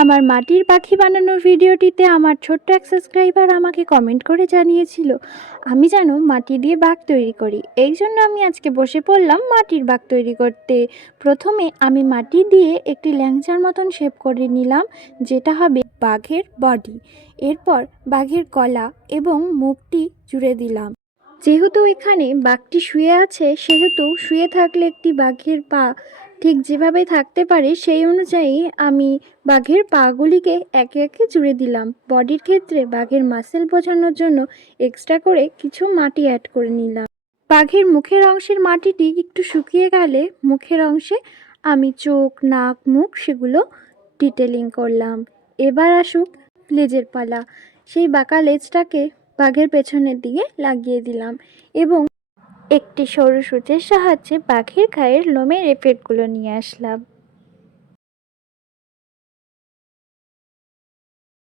আমার মাটির পাখি বানানোর ভিডিওটিতে আমার ছোট্ট এক সাবস্ক্রাইবার আমাকে কমেন্ট করে জানিয়েছিল আমি যেন মাটি দিয়ে বাঘ তৈরি করি। এই জন্য আমি আজকে বসে পড়লাম মাটির বাঘ তৈরি করতে। প্রথমে আমি মাটি দিয়ে একটি ল্যাংচার মতন শেপ করে নিলাম, যেটা হবে বাঘের বডি। এরপর বাঘের গলা এবং মুখটি জুড়ে দিলাম। যেহেতু এখানে বাঘটি শুয়ে আছে, সেহেতু শুয়ে থাকলে একটি বাঘের পা ঠিক যেভাবে থাকতে পারে সেই অনুযায়ী আমি বাঘের পাগুলিকে একে একে জুড়ে দিলাম। বডির ক্ষেত্রে বাঘের মাসেল বোঝানোর জন্য এক্সট্রা করে কিছু মাটি অ্যাড করে নিলাম। বাঘের মুখের অংশের মাটিটি একটু শুকিয়ে গেলে মুখের অংশে আমি চোখ, নাক, মুখ সেগুলো ডিটেলিং করলাম। এবার আসুক লেজের পালা। সেই বাঁকা লেজটাকে বাঘের পেছনের দিকে লাগিয়ে দিলাম এবং একটি সরু সূচের সাহায্যে বাঘের গায়ের লোমের এফেক্টগুলো নিয়ে আসলাম।